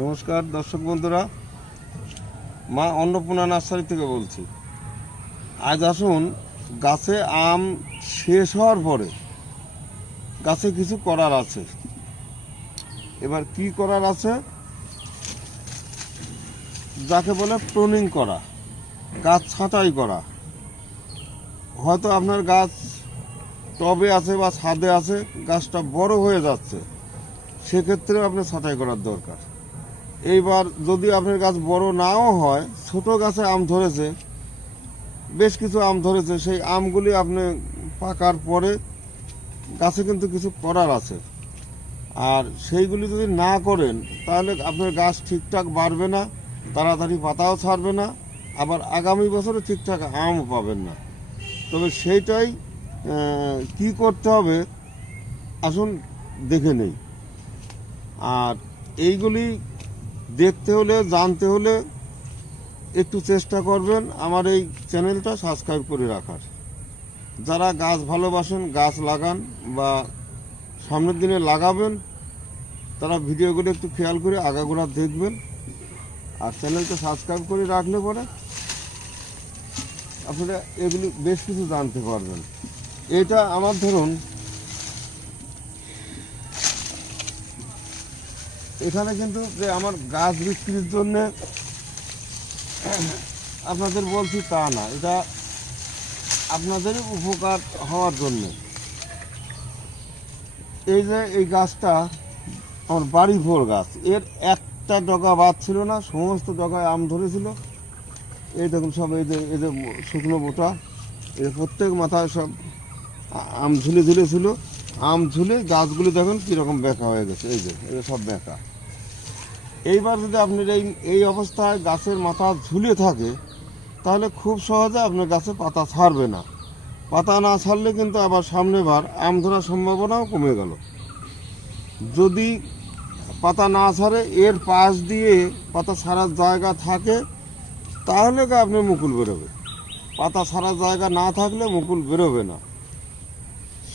নমস্কার দর্শক বন্ধুরা, মা অন্নপূর্ণা নার্সারি থেকে বলছি। আজ আসুন, গাছে আম শেষ হওয়ার পরে গাছে কিছু করার আছে। এবার কি করার আছে, যাকে বলে প্রুনিং করা, গাছ ছাঁটাই করা। হয়তো আপনার গাছ টবে আছে বা ছাদে আছে, গাছটা বড় হয়ে যাচ্ছে, সেক্ষেত্রে আপনার ছাঁটাই করার দরকার। এইবার যদি আপনার গাছ বড় নাও হয়, ছোট গাছে আম ধরেছে, বেশ কিছু আম ধরেছে, সেই আমগুলি আপনি পাকার পরে গাছে কিন্তু কিছু করার আছে। আর সেইগুলি যদি না করেন, তাহলে আপনার গাছ ঠিকঠাক বাড়বে না, তাড়াতাড়ি পাতাও ছাড়বে না, আবার আগামী বছরে ঠিকঠাক আমও পাবেন না। তবে সেইটাই কি করতে হবে আসুন দেখে নেই। আর এইগুলি দেখতে হলে, জানতে হলে একটু চেষ্টা করবেন আমার এই চ্যানেলটা সাবস্ক্রাইব করে রাখার। যারা গাছ ভালোবাসেন, গাছ লাগান বা সামনের দিনে লাগাবেন, তারা ভিডিওগুলো একটু খেয়াল করে আগাগোড়া দেখবেন। আর চ্যানেলটা সাবস্ক্রাইব করে রাখলে পরে আপনারা এগুলি বেশ কিছু জানতে পারবেন। এটা আমার ধরুন, এখানে কিন্তু যে আমার গাছ বিক্রির জন্য আপনাদের বলছি তা না, এটা আপনাদের উপকার হওয়ার জন্য। এই যে এই গাছটা আমার বাড়ি ভোর গাছ, এর একটা ডগা বাদ ছিল না, সমস্ত ডগায় আম ধরেছিল। এই দেখুন সব এই যে শুকনো বোটা, এর প্রত্যেক মাথায় সব আম ঝুলে ঝুলে ছিল। আম ঝুলে গাছগুলি দেখুন কীরকম বেঁকা হয়ে গেছে, এই যে সব বেঁকা। এইবার যদি আপনার এই অবস্থায় গাছের মাথা ঝুলে থাকে, তাহলে খুব সহজে আপনার গাছে পাতা ছাড়বে না। পাতা না ছাড়লে কিন্তু আবার সামনেবার আম ধরার সম্ভাবনাও কমে গেল। যদি পাতা না ছাড়ে, এর পাশ দিয়ে পাতা ছাড়ার জায়গা থাকে, তাহলে আপনার মুকুল বেরোবে। পাতা ছাড়ার জায়গা না থাকলে মুকুল বেরোবে না।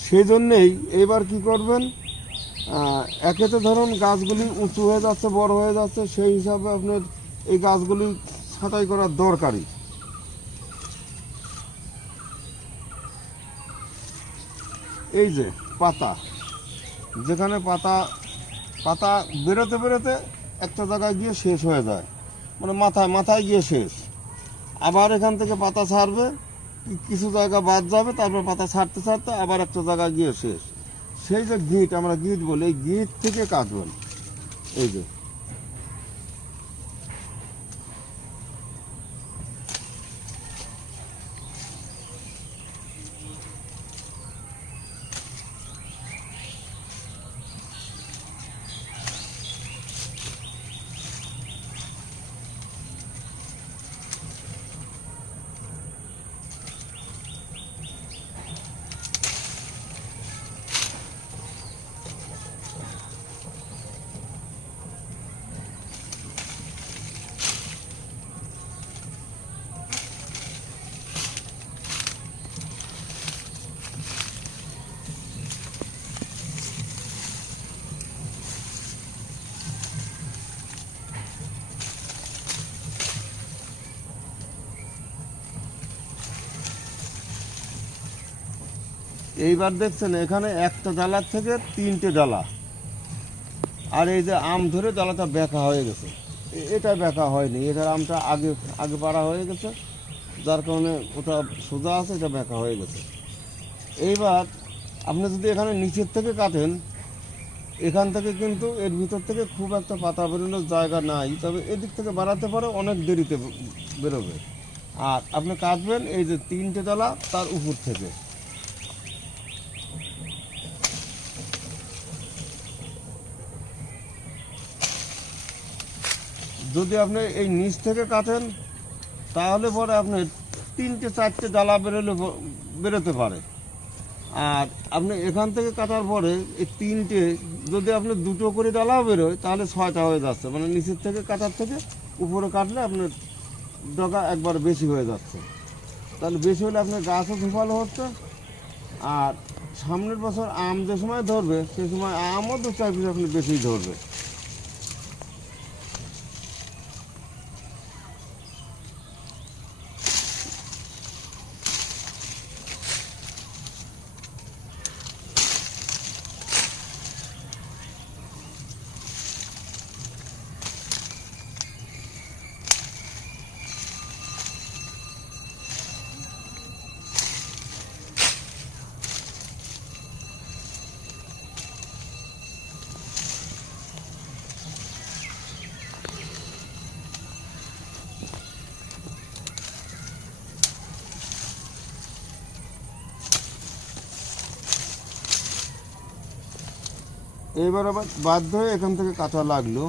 সেই জন্যেই এবার কি করবেন, একেতে ধরুন গাছগুলি উঁচু হয়ে যাচ্ছে, বড় হয়ে যাচ্ছে, সেই হিসাবে আপনার এই গাছগুলি ছাঁটাই করার দরকারই। এই যে পাতা, যেখানে পাতা বেরোতে বেরোতে একটা জায়গায় গিয়ে শেষ হয়ে যায়, মানে মাথায় গিয়ে শেষ। আবার এখান থেকে পাতা ছাড়বে, কিছু জায়গা বাদ যাবে, তারপর পাতা ছাড়তে ছাড়তে আবার একটা জায়গায় গিয়ে শেষ। সেই যে গিট, আমরা গিট বলি, এই গিট থেকে কাটবেন। এই যে এইবার দেখছেন এখানে একটা ডালার থেকে তিনটে ডালা, আর এই যে আম ধরে ডালাটা বেঁকা হয়ে গেছে, এটা বেঁকা হয়নি, এটার আমটা আগে পাড়া হয়ে গেছে, যার কারণে ওটা সোজা আছে, এটা বেঁকা হয়ে গেছে। এইবার আপনি যদি এখানে নিচের থেকে কাটেন, এখান থেকে কিন্তু এর ভিতর থেকে খুব একটা পাতা বেরোনোর জায়গা নাই, তবে এদিক থেকে বাড়াতে পারে, অনেক দেরিতে বেরোবে। আর আপনি কাটবেন এই যে তিনটে ডালা, তার উপর থেকে। যদি আপনি এই নিচ থেকে কাটেন, তাহলে পরে আপনার তিনটে চারটে ডালা বেরোতে পারে। আর আপনি এখান থেকে কাটার পরে এই তিনটে, যদি আপনি দুটো করে ডালাও বেরোয়, তাহলে 6টা হয়ে যাচ্ছে। মানে নিচের থেকে কাটার থেকে উপরে কাটলে আপনার ডগা একবার বেশি হয়ে যাচ্ছে। তাহলে বেশি হলে আপনার গাছও খুব ভালো হচ্ছে। আর সামনের বছর আম যে সময় ধরবে, সে সময় আমও 2-4 পিস আপনি বেশিই ধরবে। এইবার আবার বাধ্য হয়ে এখান থেকে কাটা লাগলো,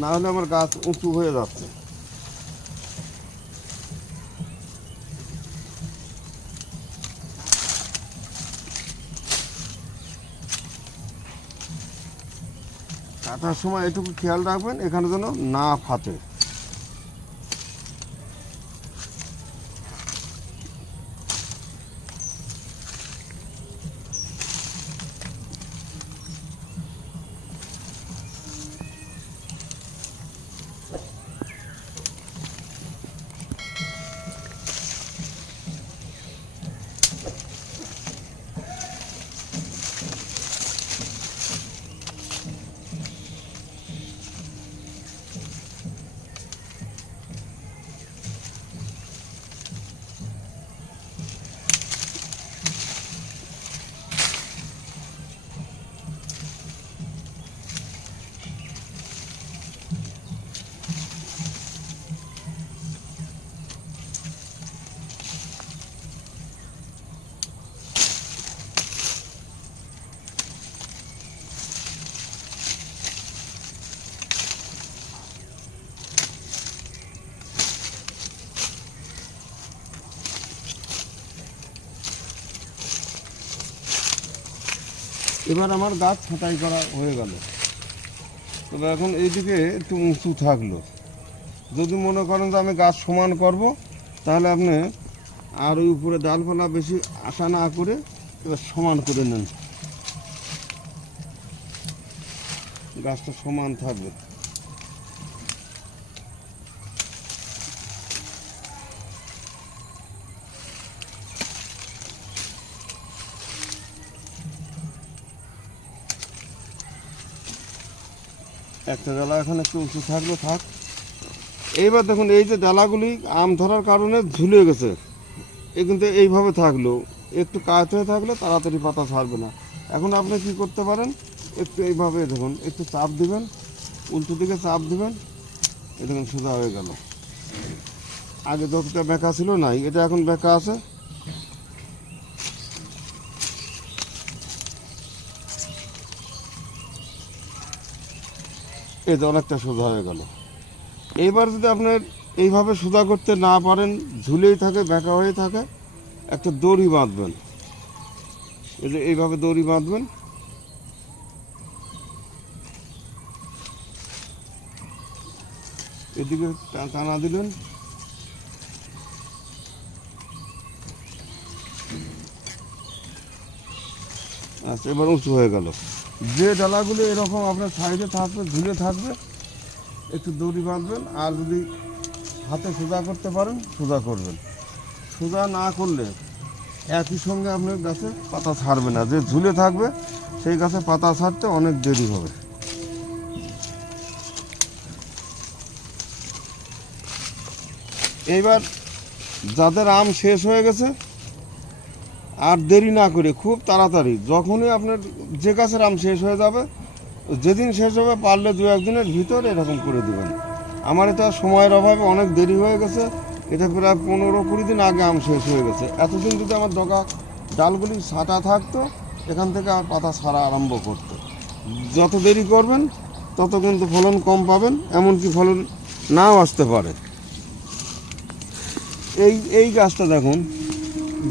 না হলে আমার গাছ উঁচু হয়ে যাচ্ছে। কাটার সময় এটুকু খেয়াল রাখবেন এখানে যেন না ফাটে। এবার আমার গাছ ছাঁটাই করা হয়ে গেল। তবে এখন এইদিকে একটু উঁচু থাকলো। যদি মনে করেন যে আমি গাছ সমান করব, তাহলে আপনি আর ওই উপরে ডালপালা বেশি আশা না করে এবার সমান করে নেন, গাছটা সমান থাকবে। একটা ডালা এখন একটু উঁচু থাকলো, থাক। এইবার দেখুন এই যে ডালাগুলি আম ধরার কারণে ঝুলে গেছে, এ কিন্তু এইভাবে থাকলো, একটু কাজ হয়ে থাকলে তাড়াতাড়ি পাতা ছাড়বে না। এখন আপনি কি করতে পারেন, একটু এইভাবে দেখুন, একটু চাপ দিবেন, উল্টো দিকে চাপ দিবেন, এটা দেখুন সোজা হয়ে গেল। আগে যতটা বেঁকা ছিল নাই, এটা এখন বেঁকা আছে। এটা অনেকটা সোজা হয়ে গেল। এইবার যদি আপনার এইভাবে সোজা করতে না পারেন, ঝুলেই থাকে, বেঁকা হয়ে থাকে, একটা দড়ি বাঁধবেন। এই যে এইভাবে দড়ি বাঁধবেন, এদিকে টানা দিলেন, আচ্ছা এবার উঁচু হয়ে গেল। যে ডালাগুলো এরকম আপনার সাইডে থাকবে, ঝুলে থাকবে, একটু দড়ি বাঁধবেন। আর যদি হাতে সোজা করতে পারেন সোজা করবেন। সোজা না করলে একই সঙ্গে আপনার গাছে পাতা ছাড়বে না। যে ঝুলে থাকবে সেই গাছে পাতা ছাড়তে অনেক দেরি হবে। এইবার যাদের আম শেষ হয়ে গেছে, আর দেরি না করে খুব তাড়াতাড়ি, যখনই আপনার যে গাছের আম শেষ হয়ে যাবে, যেদিন শেষ হবে পারলে 2-1 দিনের ভিতর এরকম করে দেবেন। আমার এটা সময়ের অভাবে অনেক দেরি হয়ে গেছে, এটা প্রায় 15-20 দিন আগে আম শেষ হয়ে গেছে। এতদিন যদি আমার ডালগুলি ছাঁটা থাকতো, এখান থেকে আর পাতা ছাড়া আরম্ভ করতো। যত দেরি করবেন তত কিন্তু ফলন কম পাবেন, এমনকি ফলন নাও আসতে পারে। এই গাছটা দেখুন,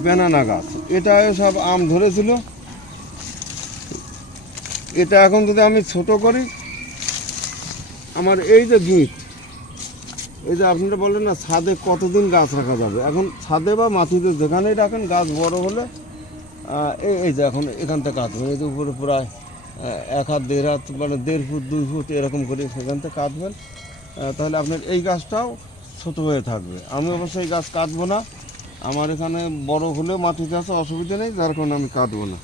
ব্যানানা গাছ, এটা সব আম ধরেছিল। এটা এখন যদি আমি ছোট করি, আমার এই যে গিট, এই যে আপনারা বললেন না ছাদে কতদিন গাছ রাখা যাবে, এখন ছাদে বা মাটিতে যেখানেই রাখেন, গাছ বড় হলে এই যে এখন এখান থেকে কাটবেন, এই যে উপরে প্রায় 1 হাত 1.5 হাত, মানে 1.5 ফুট 2 ফুট এরকম করে সেখান থেকে কাটবেন। তাহলে আপনার এই গাছটাও ছোট হয়ে থাকবে। আমি অবশ্যই গাছ কাটবো না, আমার এখানে বড় হলে মাটিতে আছে, অসুবিধা নেই, যার কারণে আমি কাটবো না।